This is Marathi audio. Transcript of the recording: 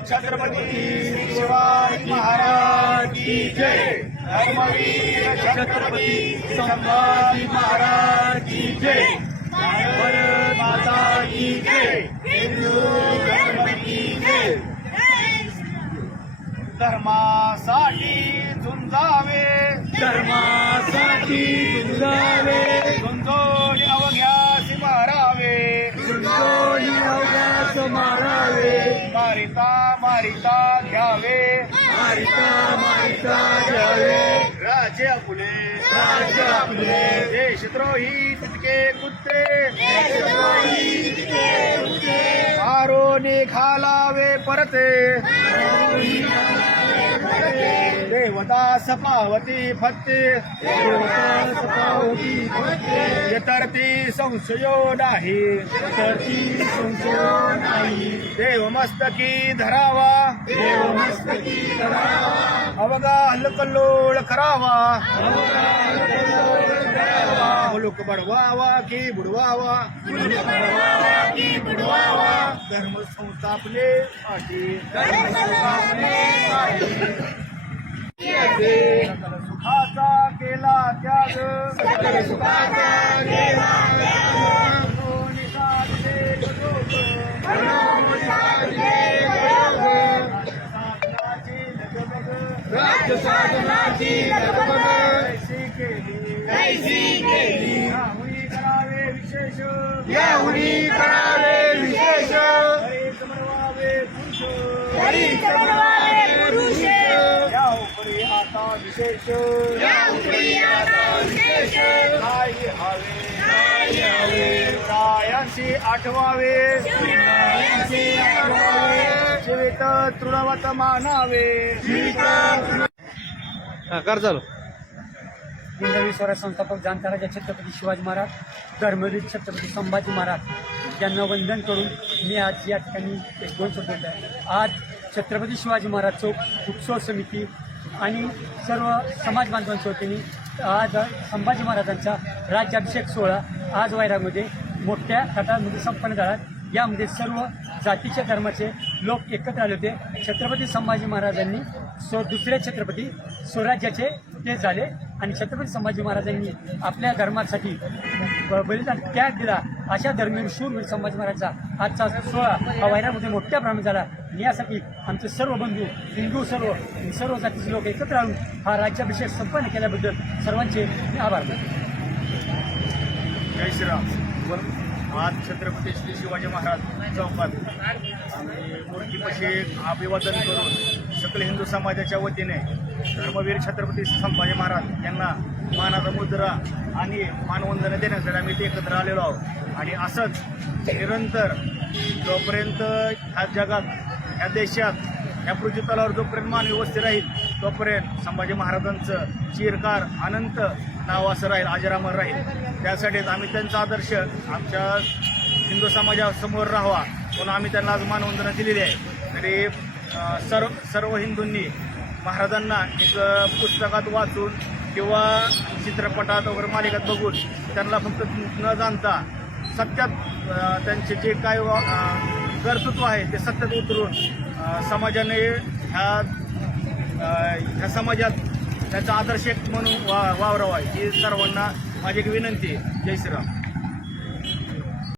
छत्रपती शिवाजी महाराज की जय. धर्मवीर छत्रपती संभाजी महाराज की जय. भारत माता की जय. हिंदू धर्म की जय. धर्मासाठी झुंजावे. धर्मासाठी झुंजावे. मारिता घ्यावे. मारिता मारिता घ्यावे. राजे आपले. राजे आपले. देशद्रोही तितके कुत्रे. मारोने खालावे परते. देवदास पावती फत्ते देवदास पावती फत्ते यतरती संशयो नाही. तर ती संशय नाही. देव मस्तकी धरावा. देव मस्तकी करावा अवगा हल्लकल्लोळ करावा. मुलुक बडवावा की बुडवावा. धर्म संस्थापले पाठी सुखाचा केला त्याग कोणी साधले साधनाची लगबग. कैसी केली याहुनी करावे विशेष याहुनी करावे विशेष पुरुष याहुपरी आता विशेष हवे शिवरायांशी आठवावे शिवित तृणवत मानावे कर चालू. हिंदवी स्वराज संस्थापक जाणकाराच्या छत्रपती शिवाजी महाराज धर्मवीर छत्रपती संभाजी महाराज यांना वंदन करून मी आज या ठिकाणी एक दोन शब्द आहे आज छत्रपती शिवाजी महाराज चौक उत्सव समिती आणि सर्व समाज बांधवांच्या वतीने आज संभाजी महाराजांचा राज्याभिषेक सोहळा आज वैरामध्ये मोठ्या थाटामध्ये संपन्न झाला. यामध्ये सर्व जातीच्या धर्माचे लोक एकत्र आले होते. छत्रपती संभाजी महाराजांनी सो दुसरे छत्रपती स्वराज्याचे ते झाले. आणि छत्रपती संभाजी महाराजांनी आपल्या धर्मासाठी ब- बलिदान त्याग दिला. अशा दरम्यान शूरवीर संभाजी महाराजांचा आजचा सोहळा हा वैरामध्ये मोठ्या प्रमाणात झाला. यासाठी आमचे सर्व बंधू हिंदू सर्व सर्व जातीचे लोक एकत्र आणून हा राज्याभिषेक संपन्न केल्याबद्दल सर्वांचे मी आभार मानतो. जय श्रीराम. आज छत्रपती श्री शिवाजी महाराज चौकात आम्ही मूर्तीपाशी अभिवादन करून सकल हिंदू समाजाच्या वतीने धर्मवीर छत्रपती संभाजी महाराज यांना मानाचा मुद्रा आणि मानवंदना देण्यासाठी आम्ही इथे एकत्र आलेलो आहोत. आणि असंच निरंतर जोपर्यंत ह्या जगात ह्या देशात ह्या पृथ्वीतलावर जोपर्यंत मानवी वस्ती राहील तोपर्यंत संभाजी महाराजांचं चिरकार अनंत नाव असं राहील अजरामर राहील. त्यासाठीच आम्ही त्यांचा आदर्श आमच्या हिंदू समाजासमोर राहावा म्हणून आम्ही त्यांना आज मानवंदना दिलेली आहे. तरी सर्व सर्व हिंदूंनी महाराजांना एक पुस्तकात वाचून किंवा चित्रपटात वगैरे मालिकात बघून त्यांना फक्त न जाणता सत्यात त्यांचे जे काय वा- कर्तृत्व आहे ते सत्यात उतरून समाजाने ह्या ह्या समाजात त्याचा आदर्श एक म्हणून वा वावरावा ही सर्वांना माझी एक विनंती आहे. जय श्रीराम.